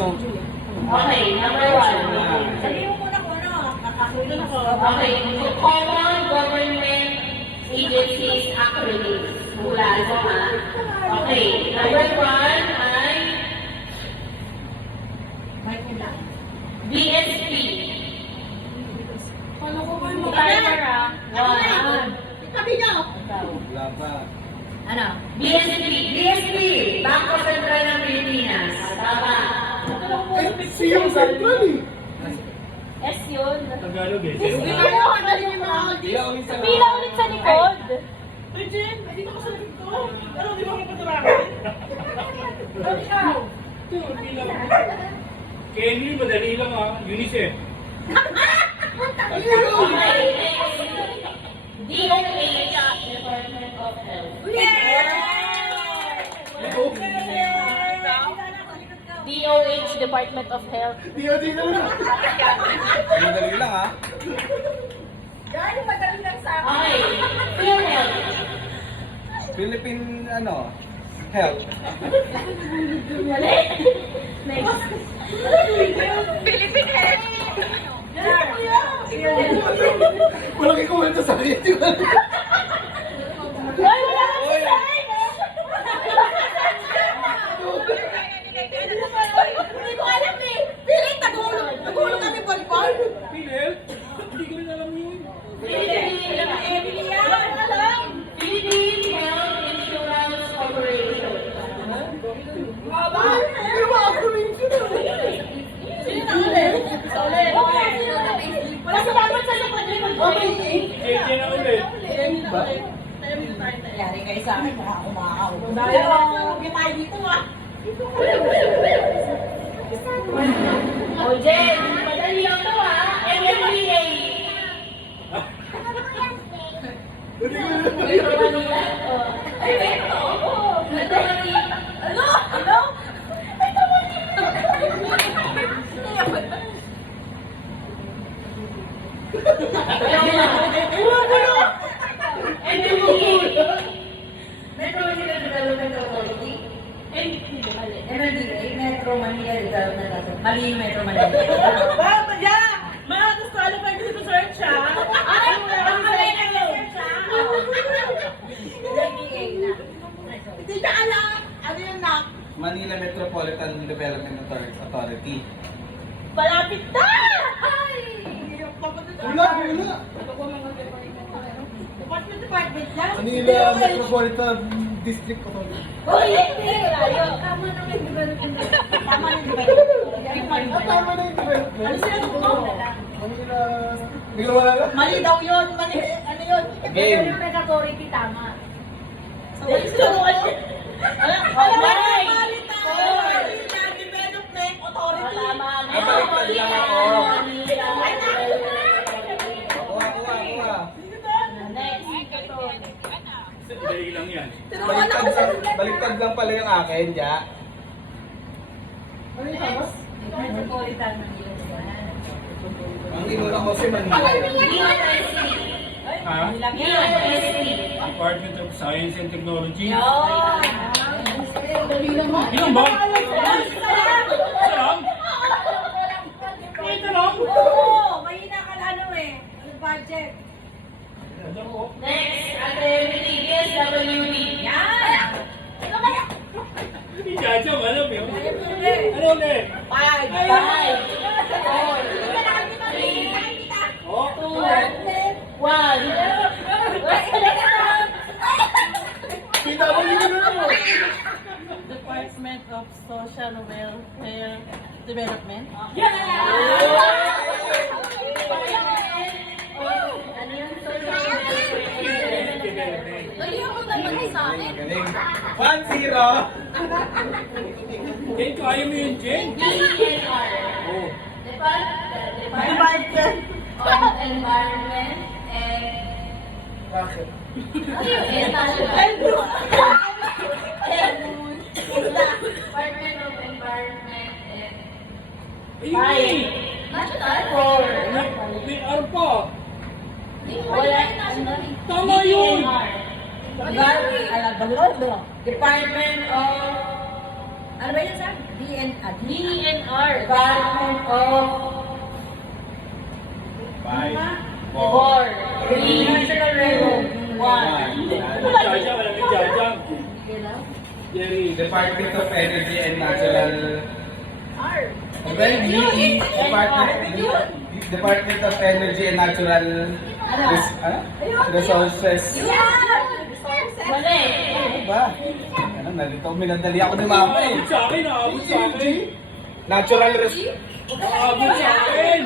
to. Okay, number 1. Sabihin mo muna kung ano, kakakunin ko. Okay, common government agencies acronyms. Mula sa ha. Okay, number 1 ay BSP. Paano ko ba yung Timer ah. One. Itabi niyo. Wala pa. Ano? BSP. BSP. Bangko Sentral ng Pilipinas. Tama. Si yung central eh. S yun. Tagalog eh. Hindi kayo, ano yung mga Pila ulit sa Pila ulit sa likod. Regine, dito ka sa likod ko. Ano, di ba kayo paturakan? Kenny, madali lang ah. UNICEF. Okay, next. DOH, Department of Health. DOH, Department of Health. DOD na lang. Madali lang ha. Gano'ng madali lang sa akin. Okay, PhilHealth. Philippine, health. Next. Philippine Health. Walang ikumenta sa akin. Ay, wala ka Oy. Hindi ko alam eh. Pilit, nagulong kami bonbon. Pinel? Hindi ko rin alam yun. Emily yan, alam. Philippine Health Insurance Corporation. Aba, pero ako rin sila. Sino na ulit? Sa ulit. Wala sa dapat sa likod yun. Okay. JJ na ulit. Nangyari kayo sa akin, baka ako makakaupo. Dahil ako, tayo dito ah. O, Jen, madali lang to ha. MMDA. Metro Manila. Ay, Metro. Oo. Metro Manila. Ano? Ano? Ito mo MMDA. Metro Manila Development Authority. MMDA, Metro Manila Development Authority. Mali yung Metro Manila. Baba, yeah! Mga gusto alam kayo dito sa search ha? Ay, ang alay na research ha? MMDA na. Hindi ka alam! Ano yun na? Manila Metropolitan Development Authority. Malapit na! Ay! Wala. Department lang. Manila Metropolitan District Authority. Uy, hindi! Layo. Tama naman yung development. Tama na yung development. Tama na yung development. Ano sila dito? Manila... Hindi ko wala lang. Mali daw yun. Mali. Ano yun? Development authority, tama. Mali sila mo kasi. Alam mo, Mali. mali tayo. Manila Development Authority. Tama na. Nabaliktad lang ako. Manila. Kuha. Next. Madali lang yan. Baliktad lang pala yung akin, ja. Metropolitan Manila. Ang inuna ko si Manila. DOST. Ha? DOST. Department of Science and Technology. Yun! Ilan ba? Isa lang? Ito lang? Oo! Mahina ka na ano eh. Ang budget. Ano ko? Next, Ate DSWD. Yan! Ito kaya? Hindi Jaja, alam yun. Ano ulit? Five! Five. Hindi ka nakakita. Hindi ka nakakita. Oh, 2, 1. Kita mo yun na. Department of Social Welfare Development. Ano yung Ay, ako naman sa akin. Galing. 1-0. Jen, kaya mo yun, Jen? DENR. Oh. Department of Environment and Bakit? Department of Environment and Ayun eh. National. May araw pa. Wala. Tama yun. DENR. Department of Ano ba yun, sir? DNR. Department of 5, 4, 3, National Railroad. 1. Jaja, wala may Jaja. Jerry. Department of Energy and Natural... Well, Department of Energy and Natural Resources. Mali. Ano ba? Ano, nalito, minadali ako ni Mama eh. Naabot sa akin, naabot sa akin. Natural Resources. Naabot sa akin.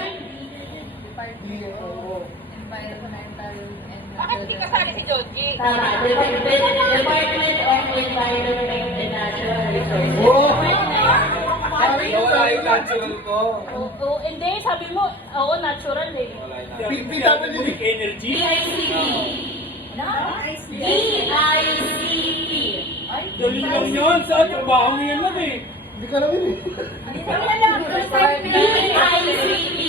Bakit hindi ka sali si Joji? Tama. Department of Environment and Natural Resources. Oh! Wala yung natural ko. Oo, hindi. Sabi mo, oo, natural eh. Wala yung Sabi ko siya, Atomic Energy. DICT. DICT. Dali lang yun. Saan trabaho niyan lang eh. Hindi ka namin eh. DICT.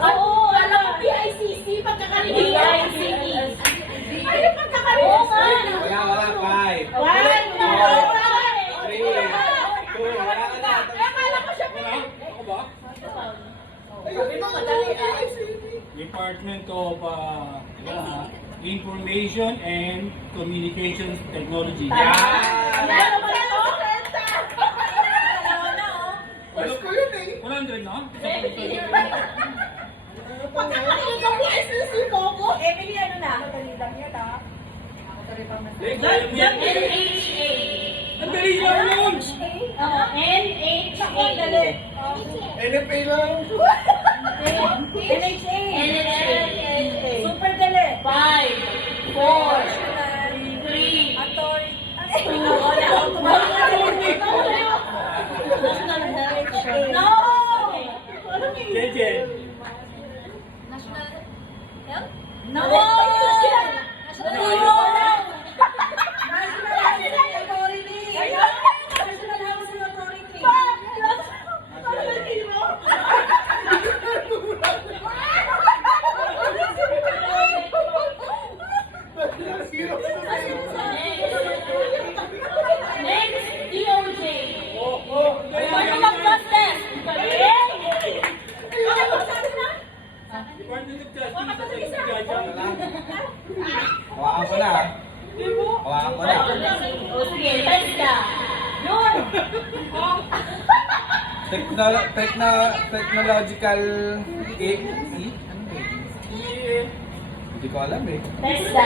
Oo, alam ko PICC, pagkakarinig. PICC. Ano pagkakarinig? Oo nga. Wala, 5. One, two, 3, 2, wala ka na. Wala? Ako ba? Sabi mo, madali ah. Department of Information and Communications Technology. Yan! Ano ba ito? Alam ko yun eh. 100 na? Pagkakalimutan ko SSC ko ko. Emily, ano na? NHA. Ang dali lang yun! NHA. NFA lang. NHA. Super dali. 5, 4, 3, Atoy. 2, No! Jeje. No! Next, DOJ. Department of Justice. Department of Justice sa Jaja. Hawakan ko na. Hawakan ko na. O sige, testa. Yun. Technological... Hindi ko alam eh. Testa.